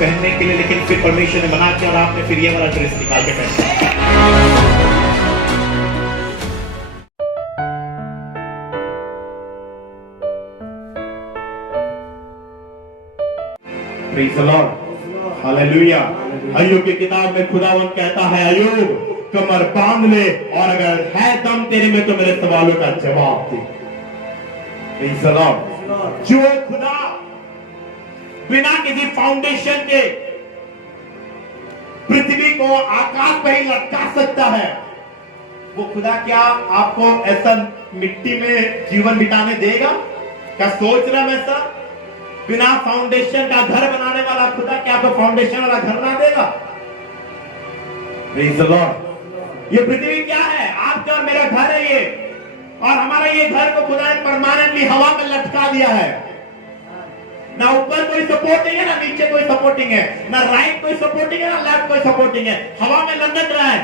पहनने के लिए, लेकिन फिर परमेश्वर ने मना किया और आपने फिर ये वाला ड्रेस निकाल के पहना। Praise the Lord. हालेलुया। अय्यूब की किताब में खुदावंद कहता है, अय्यूब कमर बांध ले और अगर है दम तेरे में तो मेरे सवालों का जवाब दे। Praise the Lord. जो खुदा बिना किसी फाउंडेशन के पृथ्वी को आकाश पर ही लटका सकता है, वो खुदा क्या आपको ऐसा मिट्टी में जीवन बिताने देगा? क्या सोच रहा है ऐसा? बिना फाउंडेशन का घर बनाने वाला खुदा क्या आपको फाउंडेशन वाला घर बना देगा? Praise the Lord. ये पृथ्वी क्या है? आपका और मेरा घर है ये, और हमारा ये घर को खुदा ने परमानेंटली हवा में लटका दिया है। ना ऊपर कोई सपोर्टिंग है, ना नीचे कोई सपोर्टिंग है, ना राइट कोई सपोर्टिंग है, ना लेफ्ट कोई सपोर्टिंग है, हवा में लटक रहा है।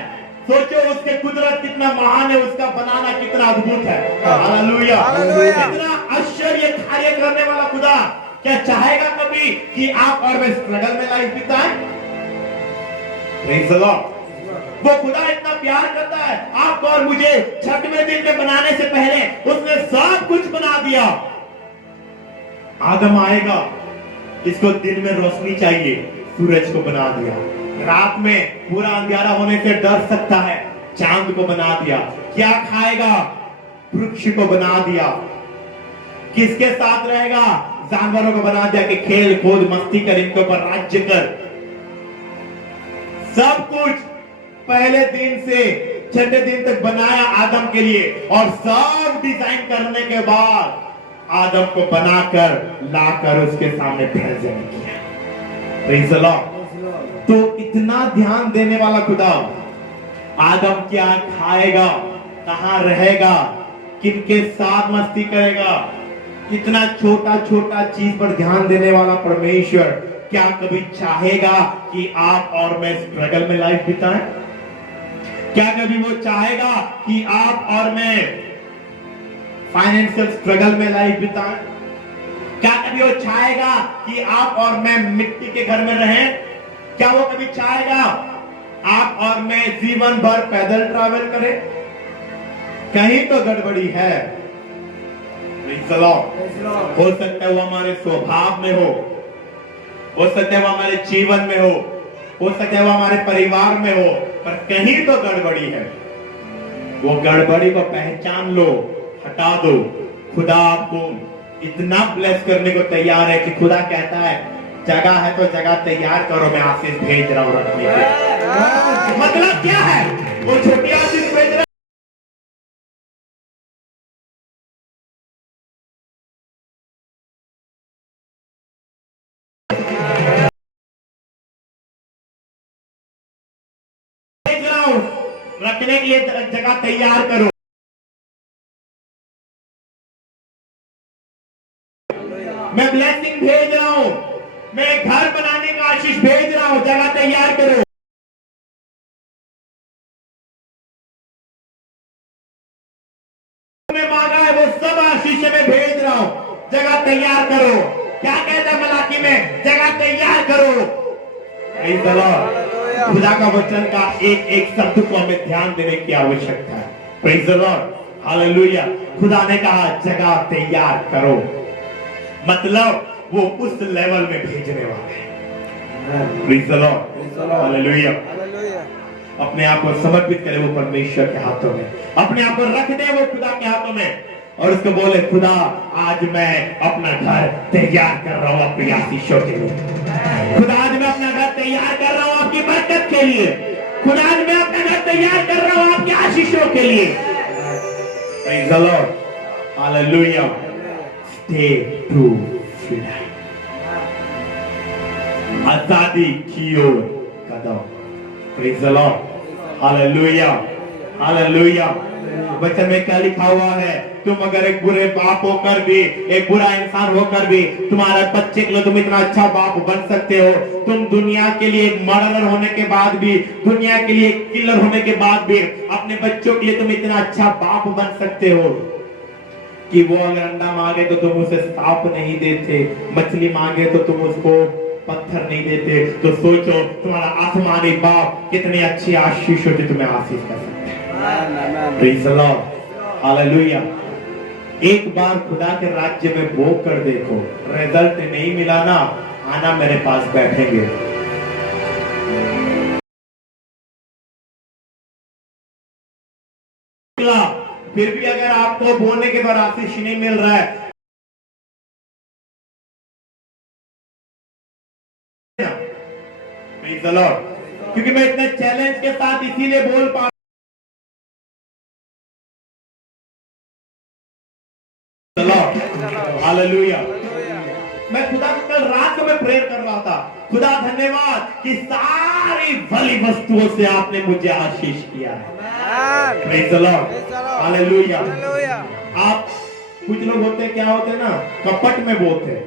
सोचो उसके कुदरत कितना महान है, उसका बनाना कितना अद्भुत है। हालेलुया। इतना आश्चर्य कार्य करने वाला खुदा क्या चाहेगा कभी कि आप और मैं स्ट्रगल में लाइफ बिताएं? Praise the Lord. वो खुदा इतना प्यार करता है आपको और मुझे। छठवें दिन में बनाने से पहले उसने सब कुछ बना दिया। आदम आएगा, इसको दिन में रोशनी चाहिए, सूरज को बना दिया। रात में पूरा अंधेरा होने से डर सकता है, चांद को बना दिया। क्या खाएगा? वृक्ष को बना दिया। किसके साथ रहेगा? जानवरों को बना दिया कि खेल कूद मस्ती कर, इनके ऊपर राज्य कर। सब कुछ पहले दिन से छठे दिन तक बनाया आदम के लिए, और सब डिजाइन करने के बाद आदम को बनाकर लाकर उसके सामने प्रेजेंट किया। Praise the Lord. तो इतना ध्यान देने वाला खुदा, आदम क्या खाएगा, कहां रहेगा, किनके साथ मस्ती करेगा, इतना छोटा छोटा चीज पर ध्यान देने वाला परमेश्वर क्या कभी चाहेगा कि आप और मैं स्ट्रगल में लाइफ बिताएं? क्या कभी वो चाहेगा कि आप और मैं फाइनेंशियल स्ट्रगल में लाइफ बिताएं? क्या कभी वो चाहेगा कि आप और मैं मिट्टी के घर में रहें? क्या वो कभी चाहेगा आप और मैं जीवन भर पैदल ट्रैवल करें? कहीं तो गड़बड़ी है। हो सकता है वो हमारे स्वभाव में हो सकता है वो हमारे जीवन में हो सकता है वो हमारे परिवार में हो, पर कहीं तो गड़बड़ी है। वो गड़बड़ी को पहचान लो, हटा दो। खुदा आपको इतना ब्लेस करने को तैयार है कि खुदा कहता है जगह है तो जगह तैयार करो, मैं आशीष भेज रहा हूं रखने के। मतलब क्या है? वो छोटी आशीष भेज रहा रखने के लिए जगह तैयार करो। मैं ब्लेसिंग भेज रहा हूं, मैं घर बनाने का आशीष भेज रहा हूं, जगह तैयार करो। मैं मांगा है वो सब आशीष मैं भेज रहा हूं, जगह तैयार करो। क्या कहता है मलाकी में? जगह तैयार करो। Praise the Lord. खुदा का वचन का एक एक शब्द को हमें ध्यान देने की आवश्यकता है। Praise the lord. हालेलुया। खुदा ने कहा जगह तैयार करो, मतलब वो उस लेवल में भेजने वाला है। Praise the lord. हालेलुया। अपने आप को समर्पित करें वो परमेश्वर के हाथों में, अपने आप को रख दे वो खुदा के हाथों में, और उसको बोले खुदा आज मैं अपना घर तैयार कर रहा हूं अपनी आशीषों के लिए। खुदा आज मैं अपना घर तैयार कर रहा हूं आपकी बरकत के लिए। खुदा आज मैं अपना घर तैयार कर रहा हूं आपकी आशीषों के लिए। Praise the lord. Hallelujah. Stay true freedom, आजादी की ओर कदम। Praise the lord. Hallelujah. Hallelujah. वचन में क्या लिखा हुआ है? तुम अगर एक बुरे बाप होकर भी, एक बुरा इंसान होकर भी, तुम्हारे बच्चे के लिए तुम इतना अच्छा बाप बन सकते हो। तुम दुनिया के लिए एक मर्डरर होने के बाद भी, दुनिया के लिए एक किलर होने के बाद भी, अपने बच्चों के लिए तुम इतना अच्छा बाप बन सकते हो कि वो अगर अंडा मांगे तो तुम उसे सांप नहीं देते, मछली मांगे तो तुम उसको पत्थर नहीं देते, तो सोचो तुम्हारा आसमानी बाप कितने अच्छी आशीष होती तुम्हें आशीष कर सकते हैं। Praise the lord, hallelujah. एक बार खुदा के राज्य में बो कर देखो, रिजल्ट नहीं मिला ना, आना मेरे पास बैठेंगे। फिर भी अगर आपको बोने के बाद आशीष नहीं मिल रहा है, प्रेज़ द लॉर्ड, क्योंकि मैं इतने चैलेंज के साथ इसीलिए बोल पा हालेलुया। मैं खुदा को कल रात को मैं प्रेयर कर रहा था, खुदा धन्यवाद कि सारी भली वस्तुओं से आपने मुझे आशीष किया है। Praise the lord, hallelujah. आप कुछ लोग होते हैं, क्या होते हैं ना, कपट में बोलते हैं,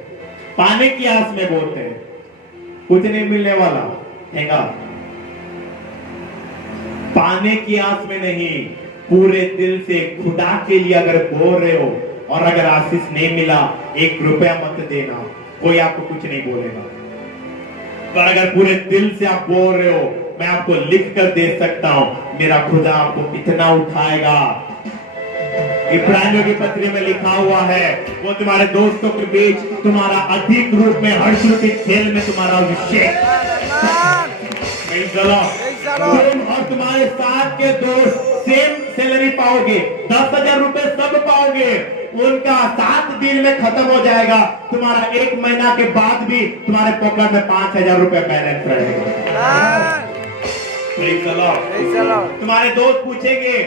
पाने की आस में बोलते हैं, कुछ नहीं मिलने वाला हैगा। पाने की आस में नहीं, पूरे दिल से खुदा के लिए अगर बोल रहे हो और अगर आशीष नहीं मिला, 1 रुपया मत देना, कोई आपको कुछ नहीं बोलेगा। पर अगर पूरे दिल से आप बोल रहे हो, मैं आपको लिख कर दे सकता हूं, मेरा खुदा आपको इतना उठाएगा। इब्रानियों की पत्री में लिखा हुआ है, वो तुम्हारे दोस्तों के बीच तुम्हारा अधिक रूप में हर्ष के खेल में तुम्हारा अभिषेक, तुम और तुम्हारे साथ के दोस्त सेम सैलरी पाओगे, 10,000 रुपए सब पाओगे, उनका 7 दिन में खत्म हो जाएगा, तुम्हारा 1 महीना के बाद भी तुम्हारे पॉकेट में 5,000 रुपए बैलेंस रहेगा। तुम्हारे दोस्त पूछेंगे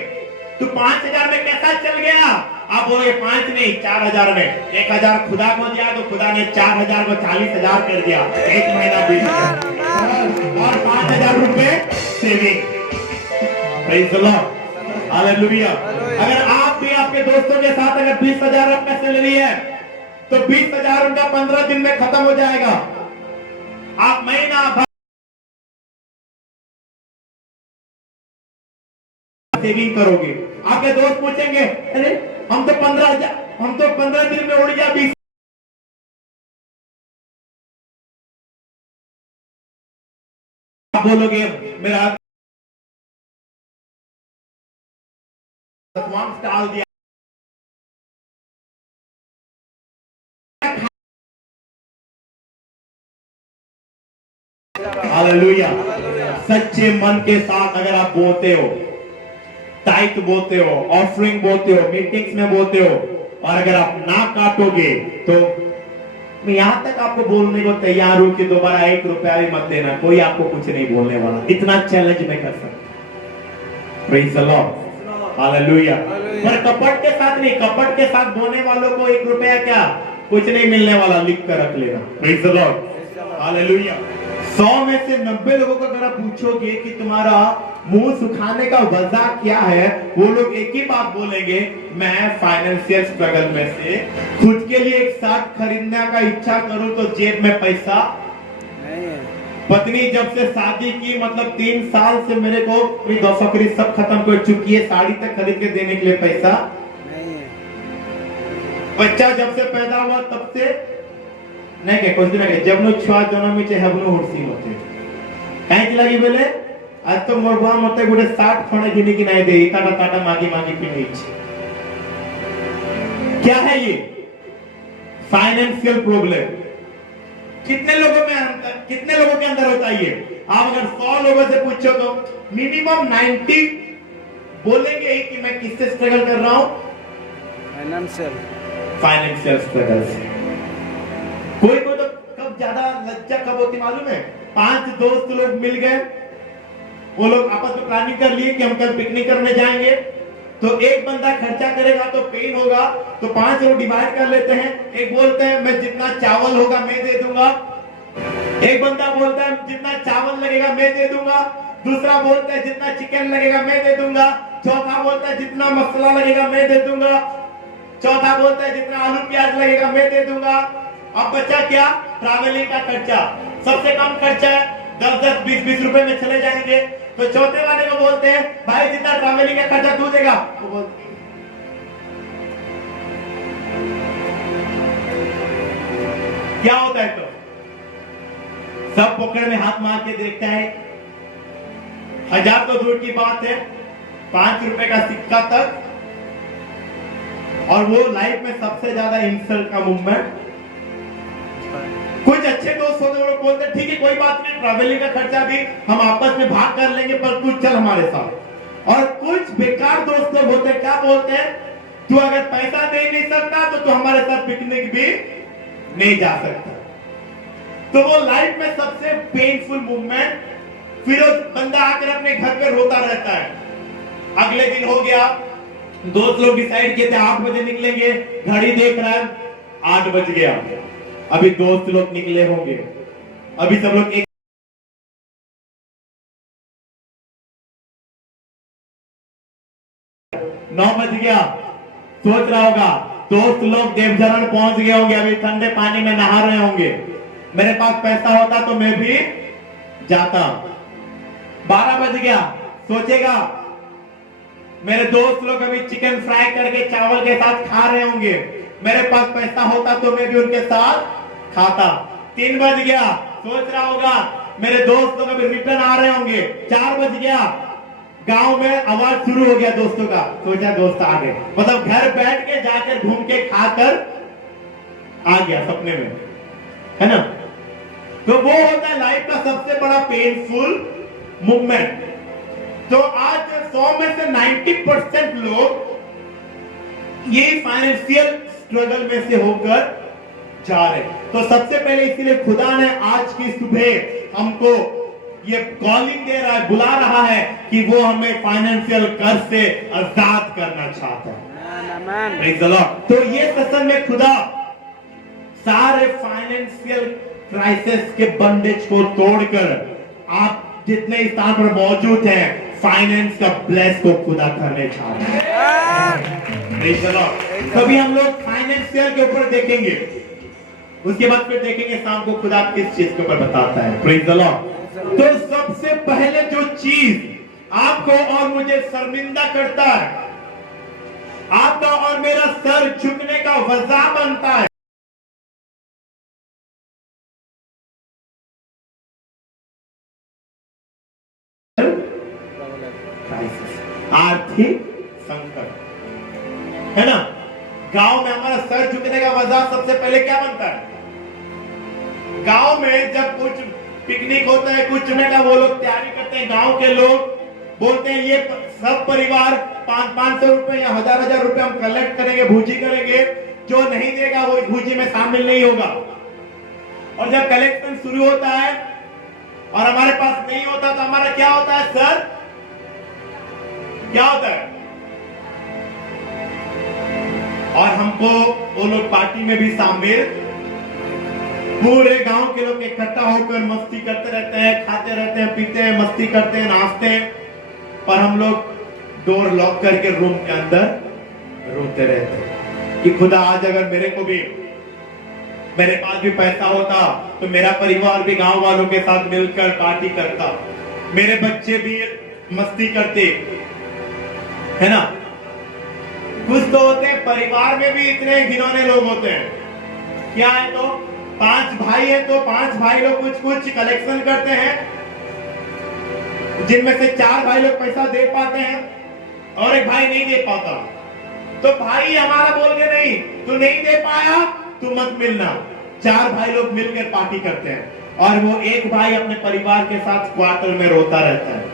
तू 5,000 में कैसा चल गया, आप बोलोगे 5 नहीं 4,000 में, 1,000 खुदा को दिया तो खुदा ने 4,000 को 40,000 कर दिया, 1 महीना बीत गया और 5,000 रुपए saving. Praise the lord, hallelujah. अगर आप भी आपके दोस्तों के साथ अगर 20,000 आपका सैलरी है, तो 20,000 उनका 15 दिन में खत्म हो जाएगा। आप महीना भर सेविंग करोगे, आपके दोस्त पूछेंगे अरे हम तो 15 दिन में उड़ गया 20, आप बोलोगे मेरा डाल दिया। हालेलुया। सच्चे मन के साथ अगर आप बोलते हो, टाइट बोलते हो, ऑफरिंग बोलते हो, मीटिंग्स में बोलते हो, और अगर आप ना काटोगे तो मैं यहां तक आपको बोलने को तैयार हूं कि दोबारा 1 रुपया भी मत देना, कोई आपको कुछ नहीं बोलने वाला। इतना चैलेंज मैं कर सकता। Praise the lord, hallelujah. पर कपट के साथ नहीं, कपट के साथ बोलने वालों को 1 रुपया क्या कुछ नहीं मिलने वाला, लिख कर रख लेना। Praise the lord, hallelujah. 100 में से 90 लोगों को अगर आप पूछोगे कि तुम्हारा मुंह सुखाने का वजह क्या है, वो लोग एक ही बात बोलेंगे, मैं फाइनेंशियल स्ट्रगल में से खुद के लिए एक शर्ट खरीदने का इच्छा करूं तो जेब में पैसा नहीं है। पत्नी जब से शादी की, मतलब 3 साल से मेरे को अपनी दौसखरी सब खत्म कर चुकी है, साड़ी तक खरीद के देने के लिए पैसा नहीं है। बच्चा जब से पैदा हुआ तब से नहीं के कुछ दिन के जब नो छुआ जन्म में चाहे हबनो हुर्सी होते कहीं लगी बोले आज तो मोर बुआ मते गुडे 60 खणे गिनी की नहीं दे, टाटा टाटा मागी मागी पिनी छे। क्या है ये? Financial problem. कितने लोगों के अंदर होता है ये? आप अगर 100 लोगों से पूछो तो मिनिमम 90 बोलेंगे कि मैं किससे स्ट्रगल कर रहा हूं, फाइनेंशियल स्ट्रगल से। कोई को तो कब ज्यादा लज्जा कब होती मालूम है? 5 दोस्त लोग मिल गए, वो लोग आपस में प्लानिंग कर लिए कि हम कल पिकनिक करने जाएंगे, तो एक बंदा खर्चा करेगा तो पेन होगा, तो 5 लोग डिवाइड कर लेते हैं। एक बोलते हैं मैं जितना चावल होगा मैं दे दूंगा, एक बंदा बोलता है जितना चावल लगेगा मैं दे दूंगा, दूसरा बोलता है जितना चिकन लगेगा मैं दे दूंगा, चौथा बोलता है जितना मसाला लगेगा मैं दे दूंगा, चौथा बोलता है जितना आलू प्याज लगेगा मैं दे दूंगा। अब बचा क्या? ट्रैवलिंग का खर्चा। सबसे कम खर्चा है 10-10, 20-20 रुपए में चले जाएंगे। तो चौथे वाले को बोलते हैं भाई जितना ट्रैवलिंग का खर्चा तू देगा, वो बोलते क्या होता है? तो सब पॉकेट में हाथ मार के देखता है, 1000 तो दूर की बात है, 5 रुपए का सिक्का तक। और वो लाइफ में सबसे ज्यादा इंसल्ट का मूवमेंट। कुछ अच्छे दोस्त होते हैं, वो लोग बोलते हैं ठीक है कोई बात नहीं, ट्रैवलिंग का खर्चा भी हम आपस में भाग कर लेंगे, पर तू चल हमारे साथ। और कुछ बेकार दोस्त लोग होते हैं, क्या बोलते हैं, तू अगर पैसा दे नहीं सकता तो तू हमारे साथ पिकनिक भी नहीं जा सकता। तो वो लाइफ में सबसे पेनफुल मूवमेंट। फिर वो बंदा आकर अपने घर पे रोता रहता है। अगले दिन हो गया, दोस्त लोग डिसाइड किए थे 8 बजे निकलेंगे, घड़ी देख रहा है 8 बज गया, अभी दोस्त लोग निकले होंगे, अभी सब लोग 9 बज गया, सोच रहा होगा दोस्त लोग देवझरण पहुंच गए होंगे, अभी ठंडे पानी में नहा रहे होंगे, मेरे पास पैसा होता तो मैं भी जाता। 12 बज गया, सोचेगा मेरे दोस्त लोग अभी चिकन फ्राई करके चावल के साथ खा रहे होंगे, मेरे पास पैसा होता तो मैं भी उनके साथ खाता। 3 बज गया, सोच रहा होगा मेरे दोस्त लोग अभी रिटर्न आ रहे होंगे। 4 बज गया, गांव में आवाज शुरू हो गया दोस्तों का, सोचा दोस्त आ गए, मतलब घर बैठ के जाकर घूम के खाकर आ गया सपने में, है ना। तो वो होता है लाइफ का सबसे बड़ा पेनफुल मूवमेंट। तो आज 100 में से 90% लोग ये फाइनेंशियल स्ट्रगल में से होकर जा रहे। तो सबसे पहले इसीलिए खुदा ने आज की सुबह हमको ये कॉलिंग दे रहा है, बुला रहा है कि वो हमें फाइनेंशियल कर्ज से आजाद करना चाहता है। Praise the Lord. तो ये सत्संग में खुदा सारे फाइनेंशियल क्राइसिस के बंडेज को तोड़कर आप जितने स्थान पर मौजूद हैं, फाइनेंस का ब्लेस को खुदा करने चाहता है। Praise the Lord. कभी हम लोग फाइनेंशियल के ऊपर देखेंगे, उसके बाद फिर देखेंगे शाम को खुदा किस चीज के ऊपर बताता है। Praise the Lord. तो सबसे पहले जो चीज आपको और मुझे शर्मिंदा करता है, आपका और मेरा सर झुकने का वजह बनता है, आर्थिक संकट, है ना। गांव में हमारा सर झुकने का वजह सबसे पहले क्या बनता है, गांव में जब कुछ पिकनिक होता है, कुछ चुने का वो लोग तैयारी करते हैं, गांव के लोग बोलते हैं ये सब परिवार 500 रुपए या 1000 रुपए हम कलेक्ट करेंगे, भूजी करेंगे, जो नहीं देगा वो इस भूजी में शामिल नहीं होगा। और जब कलेक्शन शुरू होता है और हमारे पास नहीं होता तो हमारा क्या होता है, सर क्या होता है, और हमको वो लोग पार्टी में भी शामिल, पूरे गांव के लोग इकट्ठा होकर मस्ती करते रहते हैं, खाते रहते हैं, पीते हैं, मस्ती करते हैं, नाचते हैं, पर हम लोग डोर लॉक करके रूम के अंदर रोते रहते हैं कि खुदा आज अगर मेरे को भी, मेरे पास भी पैसा होता तो मेरा परिवार भी गांव वालों के साथ मिलकर पार्टी करता, मेरे बच्चे भी मस्ती करते, है ना। कुछ तो होते हैं परिवार में भी इतने घिनौने लोग होते हैं, क्या है, तो 5 भाई है तो 5 भाई लोग कुछ कुछ कलेक्शन करते हैं, जिनमें से 4 भाई लोग पैसा दे पाते हैं और एक भाई नहीं दे पाता। तो भाई हमारा बोल के नहीं, तू नहीं दे पाया तू मत मिलना। 4 भाई लोग मिलकर पार्टी करते हैं और वो एक भाई अपने परिवार के साथ क्वार्टर में रोता रहता है।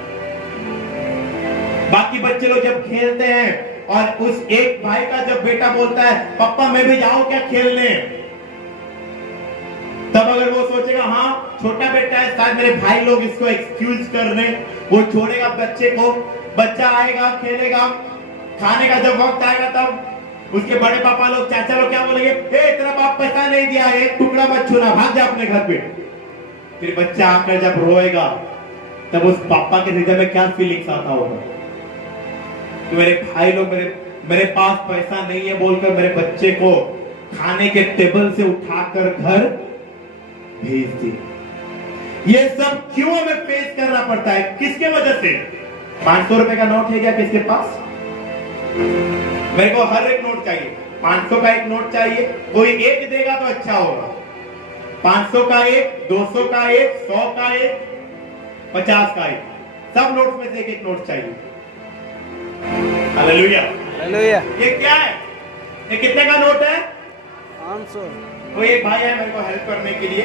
बाकी बच्चे लोग जब खेलते हैं और उस एक भाई का जब बेटा बोलता है पापा मैं भी जाऊं क्या खेलने, तब अगर वो सोचेगा हाँ छोटा बेटा है, शायद मेरे भाई लोग इसको एक्सक्यूज कर रहे, वो छोड़ेगा बच्चे को, बच्चा आएगा खेलेगा, खाने का जब वक्त आएगा तब उसके बड़े पापा लोग, चाचा लोग क्या बोलेंगे, तेरा बाप पैसा नहीं दिया, एक टुकड़ा मत छूना, भाग जा अपने घर पे। फिर बच्चा आकर जब रोएगा तब उस पापा के हृदय में क्या फीलिंग्स आता होगा कि मेरे भाई लोग मेरे पास पैसा नहीं है बोलकर मेरे बच्चे को खाने के टेबल से उठाकर घर भेज दी। ये सब क्यों हमें फेस करना पड़ता है, किसके वजह से? 500 रुपए का नोट है क्या किसके पास? मेरे को हर एक नोट चाहिए, 500 का एक नोट चाहिए, कोई एक देगा तो अच्छा होगा। 500 का एक, 200 का एक, 100 का एक, 50 का एक, सब नोट में से एक एक नोट चाहिए। Hallelujah hallelujah. ये क्या है? ये कितने का नोट है? 500। कोई एक भाई है मेरे को हेल्प करने के लिए,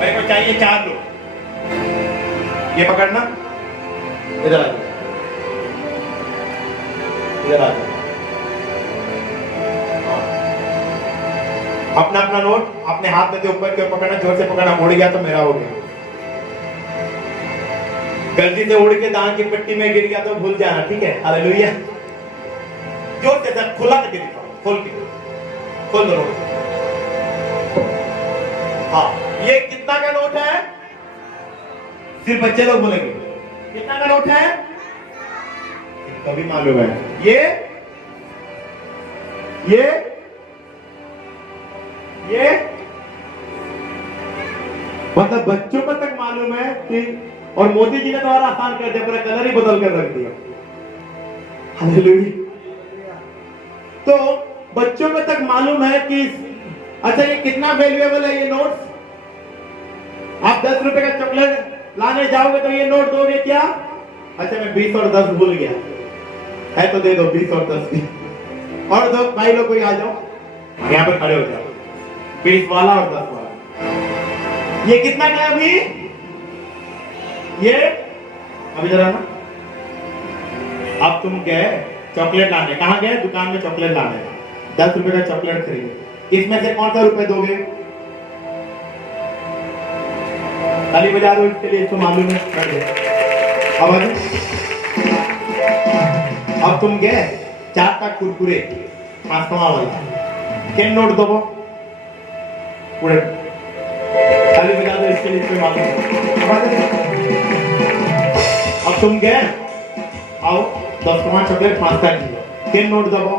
मेरे को चाहिए 4 नोट। ये पकड़ना, इधर आ जाओ, इधर आ जाओ। अपना अपना नोट अपने हाथ में से ऊपर के पकड़ना, जोर से पकड़ना, उड़ गया तो मेरा हो गया। गलती से उड़ के दान की पेटी में गिर गया तो भूल जाना, ठीक है? हालेलुया। जोर से सर खुला करके दिखाओ, खोल दो नोट। हाँ, ये कितना का नोट है? सिर्फ बच्चे लोग बोलेंगे कितना का नोट है? कभी मालूम है? ये मतलब बच्चों को तक मालूम है कि, और मोदी जी ने तो और आसान कर दिया, पूरा कलर ही बदल कर रख दिया। हालेलुया। तो बच्चों को तक मालूम है कि अच्छा ये कितना वैल्यूएबल है ये नोट्स। आप 10 रुपए का चॉकलेट लाने जाओगे तो ये नोट दोगे क्या? अच्छा मैं 20 और 10 भूल गया है तो दे दो 20 और 10 की। और दो भाई लोग कोई आ जाओ, यहाँ पर खड़े हो जाओ, 20 वाला और 10 वाला। ये कितना का है अभी? ये अभी जरा ना, अब तुम गए चॉकलेट लाने, कहाँ गए? दुकान में चॉकलेट लाने, 10 रुपए का चॉकलेट खरीदे, इसमें से कौन सा रुपए दोगे? ताली बजा दो इसके लिए, इसको मालूम है। अब तुम गए 4 का कुरकुरे 500 वाला, किन नोट दो? पूरे ताली बजा दो इसके लिए, इसको मालूम है। अब तुम गए आओ 10 टଙ୍କା चॉकलेट 5 का किलो, किन नोट दबो?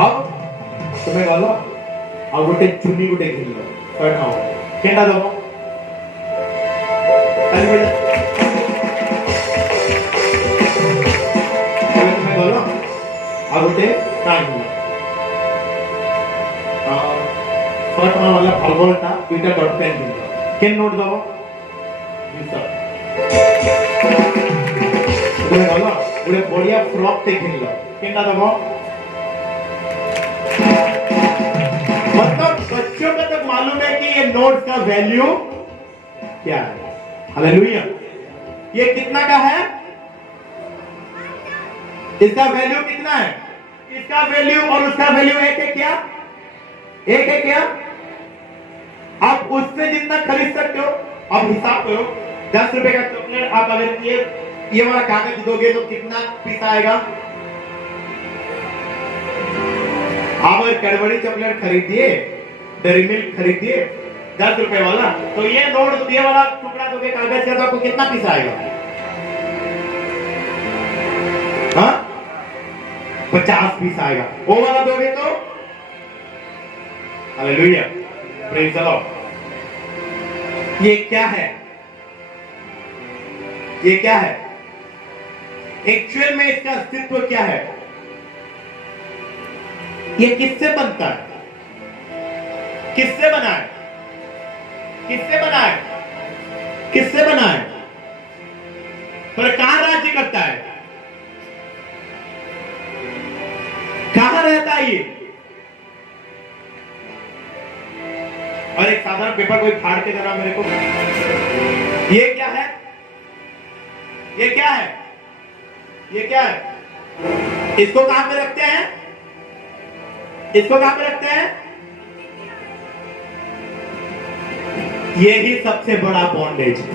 अब तुम्हें बोलो ଆଉ ଗୋଟେ ଚୁନି ଗୋଟେ କିଣିଲ 100 ଟଙ୍କା, କେନ୍ଟା ଦବ? ତାଲି ବଜା। ଏବେ ତୁମେ ବୋଲ ଆଉ ଗୋଟେ କାଇଁ କିଣିଲ? 100 ଟଙ୍କା वाला ଫଲବଲଟା ଦୁଇଟା ଡଟ୍ ପେନ୍ କିଣିଲ, କେନ୍ ନୋଟ ଦବ? 200। ତୁମେ ବୋଲ ଗୋଟେ ବଢିଆ ଫ୍ରକ୍ ଟେ କିଣିଲ, କେନ୍ଟା ଦବ? मतलब बच्चों को तक मालूम है कि ये नोट का वैल्यू क्या है। हालेलुया। ये कितना का है? इसका वैल्यू कितना है? इसका वैल्यू और उसका वैल्यू एक है क्या? एक है क्या? आप उससे जितना खरीद सकते हो, आप हिसाब करो। 10 रुपए का चॉकलेट आप अगर ये वाला कागज दोगे तो कितना पीस आएगा? आप अगर कैडबरी चॉकलेट खरीदिए, डेयरी मिल्क खरीदिए 10 रुपए वाला, तो ये नोट ये वाला टुकड़ा दोगे कागज का तो आपको कितना पीस आएगा? हाँ 50 पीस आएगा। वो वाला दोगे तो हालेलुया, प्रेज द लॉर्ड। ये क्या है? ये क्या है? एक्चुअल में इसका अस्तित्व क्या है? ये किससे बनता है? किससे बना है? किससे बना है? किससे बना है? पर कहां राज्य करता है? कहां रहता है ये? और एक साधारण पेपर कोई फाड़ के जरा मेरे को, ये क्या है? ये क्या है? ये क्या है? इसको कहां पे रखते हैं? इसको कहां पे रखते हैं? ये ही सबसे बड़ा बॉन्डेज है।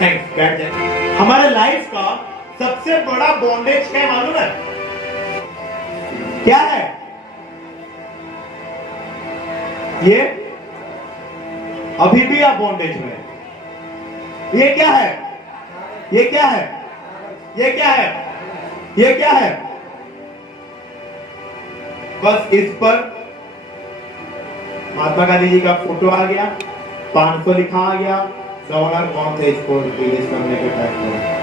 थैंक्स, बैठ जाए। हमारे लाइफ का सबसे बड़ा बॉन्डेज क्या मालूम है? क्या है? ये अभी भी आप बॉन्डेज में। ये क्या है? ये क्या है? ये क्या है? ये क्या है? बस इस पर महात्मा गांधी जी का फोटो आ गया, 500 लिखा आ गया, गवर्नर कौन थे इसको रिलीज करने के टाइम पर?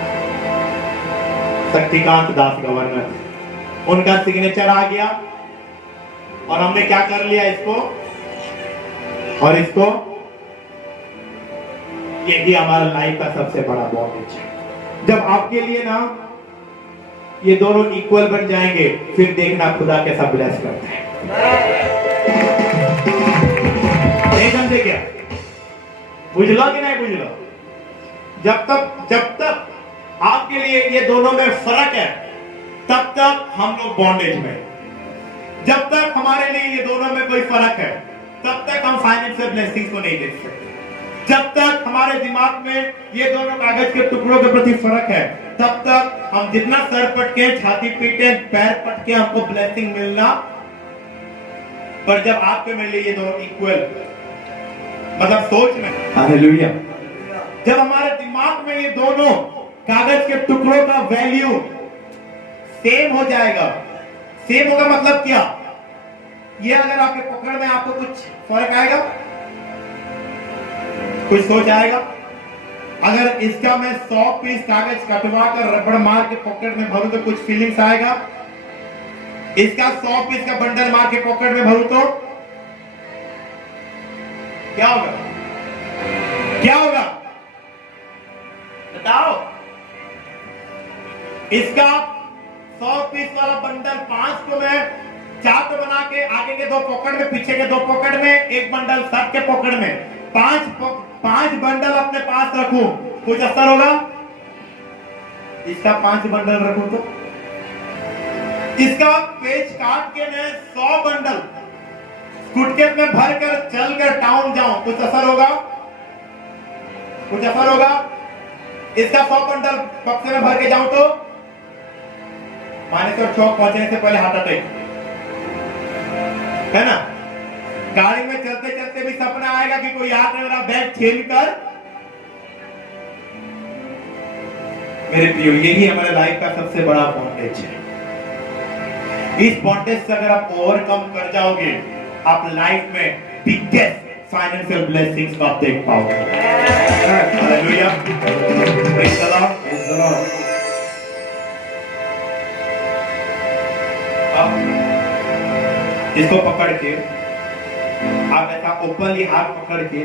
शक्तिकांत दास गवर्नर, उनका सिग्नेचर आ गया और हमने क्या कर लिया इसको और इसको। यही हमारा लाइफ का सबसे बड़ा बॉन्डेज है। जब आपके लिए ना ये दोनों इक्वल बन जाएंगे, फिर देखना खुदा कैसा ब्लेस करता है। नहीं समझे क्या? बुझलो कि नहीं बुझलो? जब तक आपके लिए ये दोनों में फर्क है, तब तक हम लोग बॉन्डेज में। जब तक हमारे लिए ये दोनों में कोई फर्क है, तब तक हम फाइनेंशियल ब्लेसिंग्स को नहीं देख सकते। जब तक हमारे दिमाग में ये दोनों कागज के टुकड़ों के प्रति फर्क है, तब तक हम जितना सर पटके, छाती पीटे, पैर पटके हमको ब्लेसिंग मिलना। पर जब आपके मेरे लिए ये दोनों इक्वल, मतलब सोच में, हालेलुया, जब हमारे दिमाग में ये दोनों कागज के टुकड़ों का वैल्यू सेम हो जाएगा। सेम होगा मतलब क्या? ये अगर आपके पकड़ में आपको कुछ फर्क आएगा, कुछ सोच आएगा? अगर इसका मैं 100 पीस कागज कटवा कर रबड़ मार के पॉकेट में भरूं तो कुछ फीलिंग्स आएगा? इसका 100 पीस का बंडल मार के पॉकेट में भरूं तो क्या होगा? क्या होगा बताओ? इसका 100 पीस वाला बंडल 5 को मैं चार्ट बना के आगे के 2 पॉकेट में, पीछे के 2 पॉकेट में, एक बंडल सब के पॉकेट में, 5 बंडल अपने पास रखूं, कुछ असर होगा? इसका 5 बंडल रखूं तो? इसका पेज काट के मैं 100 बंडल सुटकेस में भरकर चलकर टाउन जाऊं, कुछ असर होगा? कुछ असर होगा? इसका 100 बंडल बक्से में भर के जाऊं तो मानेसर चौक पहुंचने से पहले हार्ट अटैक, है ना? गाड़ी में चलते चलते भी सपना आएगा कि कोई आके मेरा बैग छीन कर। मेरे प्रियो, यही हमारे लाइफ का सबसे बड़ा बॉन्डेज है। इस बॉन्डेज से अगर आप ओवरकम कर जाओगे, आप लाइफ में बिगेस्ट फाइनेंशियल ब्लेसिंग्स को आप देख पाओगे। Hallelujah, praise the Lord, praise the Lord. इसको पकड़ के आप ऐसा ओपनली हाथ पकड़ के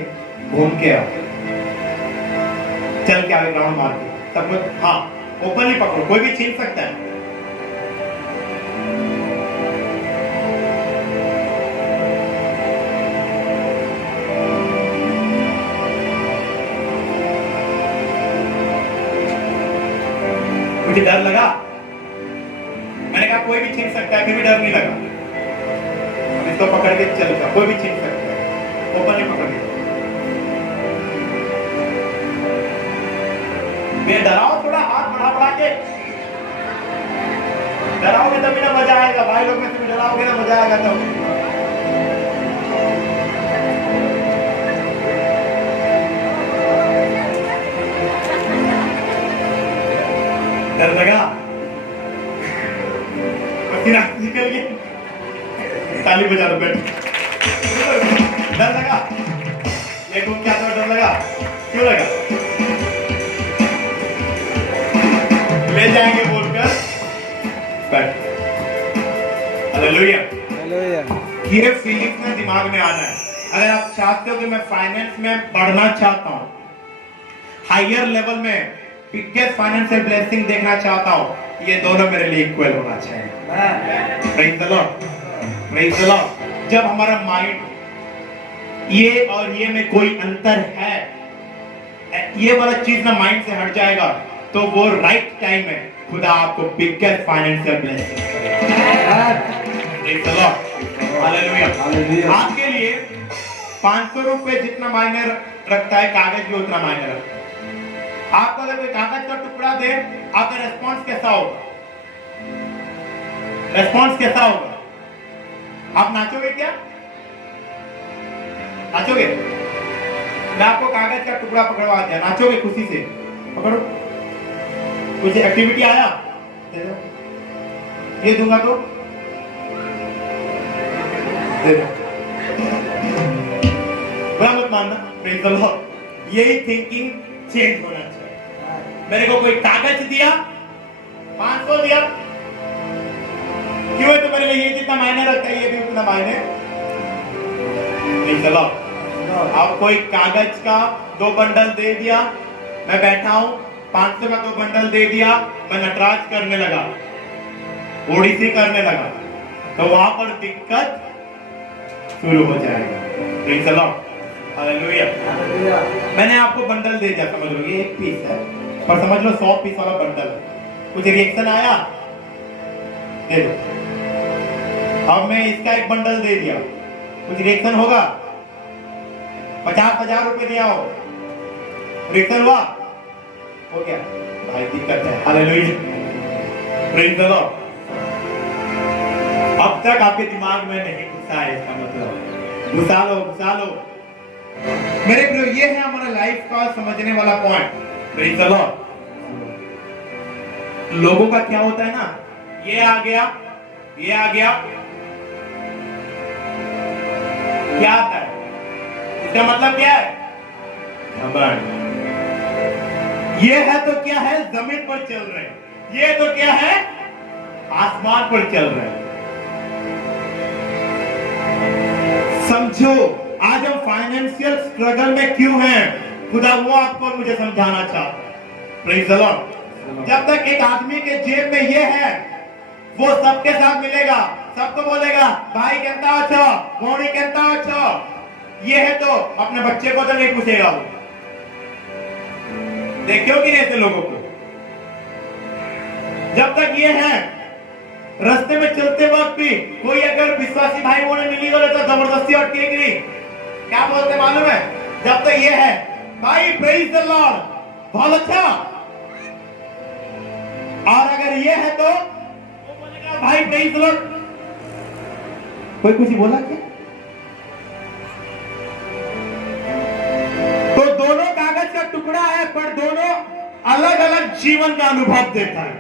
घूम के आओ, चल के आगे ग्राउंड मार के सब कुछ। हाँ, ओपनली पकड़ो, कोई भी छीन सकता है। मुझे डर लगा, मैंने कहा कोई भी छीन सकता है, फिर भी डर नहीं लगा। इसको पकड़ के चल जाओ, कोई भी छीन सकता है, ओपन नहीं पकड़ के। डराओ, थोड़ा हाथ बढ़ा के डराओगे तभी ना मजा आएगा। भाई लोग में तुम डराओगे ना, मजा आएगा तब। डर लगा, पसीना निकल गया, ताली बजा दो, बैठ। डर लगा? ये को क्या डर लगा? क्यों लगा? ले जाएंगे बोलकर बैठ। Hallelujah, hallelujah. ये फीलिंग्स में दिमाग में आना है। अगर आप चाहते हो कि मैं फाइनेंस में बढ़ना चाहता हूं, हायर लेवल में बिगेस्ट फाइनेंशियल ब्लेसिंग देखना चाहता हूं, ये दोनों मेरे लिए इक्वल होना चाहिए। Praise the Lord, praise the Lord. जब हमारा माइंड ये और ये में कोई अंतर है, ये वाला चीज ना माइंड से हट जाएगा, तो वो राइट टाइम है खुदा आपको बिगेस्ट फाइनेंशियल ब्लेसिंग करेगा। Praise the lord, hallelujah. आपके लिए 500 रुपए जितना मायने रखता है, कागज भी उतना मायने रखता है। आपको अगर कोई कागज का टुकड़ा दे, आपका रेस्पॉन्स कैसा होगा? रेस्पॉन्स कैसा होगा? आप नाचोगे क्या? नाचोगे? मैं आपको कागज का टुकड़ा पकड़वा दिया, नाचोगे खुशी से? पकड़ो। कुछ एक्टिविटी आया दे दो, ये दूंगा तो दे दो, बुरा मत मानना। Praise the Lord. यही थिंकिंग चेंज होना चाहिए। मेरे को कोई कागज दिया, 500 दिया, क्यों है तो मेरे लिए ये जितना मायने रखता है ये भी उतना मायने नहीं। चलो अब कोई कागज का 2 बंडल दे दिया, मैं बैठा हूं, 500 का 2 बंडल दे दिया, मैं नटराज करने लगा, ओडिसी करने लगा, तो वहां पर दिक्कत शुरू हो जाएगा। Praise the lord, hallelujah. मैंने आपको बंडल दे दिया, समझ लो ये 1 पीस है, पर समझ लो 100 पीस वाला बंडल है। कुछ रिएक्शन आया, दे दो। अब मैं इसका 1 बंडल दे दिया, कुछ रिएक्शन होगा? 50,000 रुपए दिया हो, रिएक्शन हुआ? हो गया भाई, दिक्कत है। Hallelujah, praise the Lord. अब तक आपके दिमाग में नहीं घुसा है, इसका मतलब घुसा लो, घुसा लो। मेरे प्रियो, ये है हमारा लाइफ का समझने वाला पॉइंट। Praise the Lord. लोगों का क्या होता है ना, ये आ गया, ये आ गया, क्या आता है? इसका मतलब क्या है? घमंड। ये है तो क्या है? जमीन पर चल रहे हैं। ये तो क्या है? आसमान पर चल रहे हैं। समझो, आज हम फाइनेंशियल स्ट्रगल में क्यों हैं, खुदा वो आपको मुझे समझाना चाहता है। Praise the Lord. जब तक एक आदमी के जेब में ये है, वो सबके साथ मिलेगा, सबको बोलेगा भाई कहता अच्छा, भौणी कहता अच्छा। ये है तो अपने बच्चे को तो नहीं पूछेगा वो। देखियो कि नहीं ऐसे लोगों को? जब तक ये है, रास्ते में चलते वक्त भी कोई अगर विश्वासी भाई बहन मिली बोले तो जबरदस्ती अटकेगी नहीं। क्या बोलते मालूम है? जब तक ये है भाई प्रेज़ द लॉर्ड, बहुत अच्छा। और अगर ये है तो वो बोलेगा भाई प्रेज़ द लॉर्ड। कोई कुछ बोला क्या? तो दोनों कागज का टुकड़ा है, पर दोनों अलग अलग जीवन का अनुभव देता है।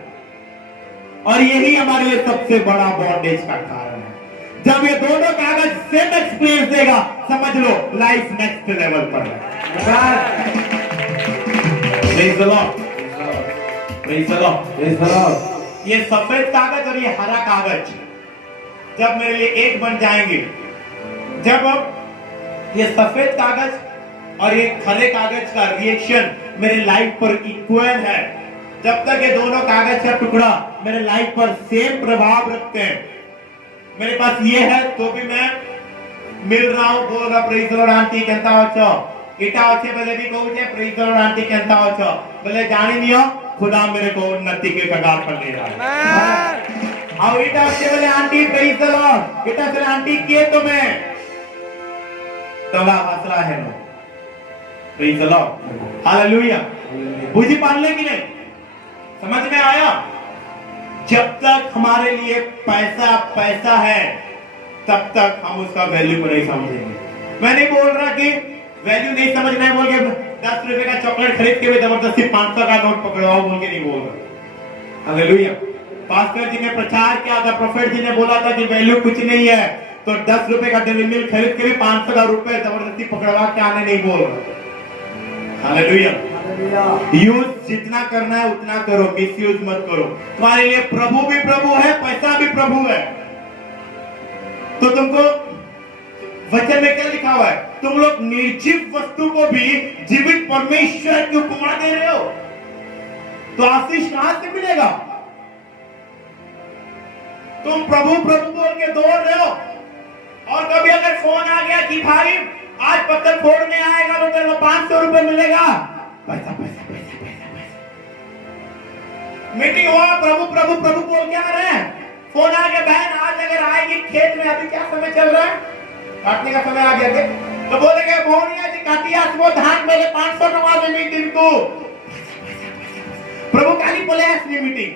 और यही हमारे लिए सबसे बड़ा बॉन्डेज का कारण है। जब ये दोनों कागज सेम एक्सपीरियंस देगा, समझ लो लाइफ नेक्स्ट लेवल पर है। Praise the Lord, praise the Lord, praise the Lord. ये सफेद कागज और ये हरा कागज जब मेरे लिए एक बन जाएंगे, जब अब ये सफेद कागज और ये हरे कागज का रिएक्शन मेरे लाइफ पर इक्वल है, जब तक ये दोनों कागज का टुकड़ा मेरे लाइफ पर सेम प्रभाव रखते हैं, मेरे पास ये है तो भी मैं मिल रहा हूं, बोल रहा प्रेज़ द लॉर्ड आंटी कहता हो इटा अच्छे बोले भी कहूं छे प्रेज़ द लॉर्ड आंटी कहता हो बोले जानी नहीं हो, खुदा मेरे को उन्नति के कगार पर ले रहा है। और इटा अच्छे बोले आंटी प्रेज़ द लॉर्ड, इटा से आंटी किए तो मैं तोड़ा आसरा है ना। Praise the lord, hallelujah. बुझी पान ले कि नहीं? समझ में आया? जब तक हमारे लिए पैसा पैसा है, तब तक हम उसका वैल्यू को नहीं समझेंगे। मैं नहीं बोल रहा कि वैल्यू नहीं समझना है बोल के 10 रुपए का चॉकलेट खरीद के भी जबरदस्ती 500 का नोट पकड़वाओ बोल के नहीं बोल रहा। हालेलुया। पास्टर जी ने प्रचार किया था, प्रोफेट जी ने बोला था कि वैल्यू कुछ नहीं है, तो 10 रुपए का डेली मिल्क खरीद के भी 500 का रुपए जबरदस्ती पकड़वा के आने नहीं बोल रहा। हालेलुया। यूज जितना करना है उतना करो, मिसयूज मत करो। तुम्हारे लिए प्रभु भी प्रभु है, पैसा भी प्रभु है। तो तुमको वचन में क्या लिखा हुआ है? तुम लोग निर्जीव वस्तु को भी जीवित परमेश्वर की उपमा दे रहे हो, तो आशीष कहां से मिलेगा? तुम प्रभु प्रभु बोल के दौड़ रहे हो, और कभी अगर फोन आ गया कि भाई आज पत्थर फोड़ने आएगा तो तेरे को 500 रुपए मिलेगा, पैसा पैसा पैसा पैसा पैसा। मीटिंग हुआ, प्रभु प्रभु प्रभु बोल के आ रहे हैं, फोन आ गया बहन आज अगर आएगी खेत में, अभी क्या समय चल रहा है, काटने का समय आ गया थे, तो बोलेंगे भौनिया जी काटिया वो धान मेरे 500 नवा दे मीटिंग को। प्रभु काली बोले मीटिंग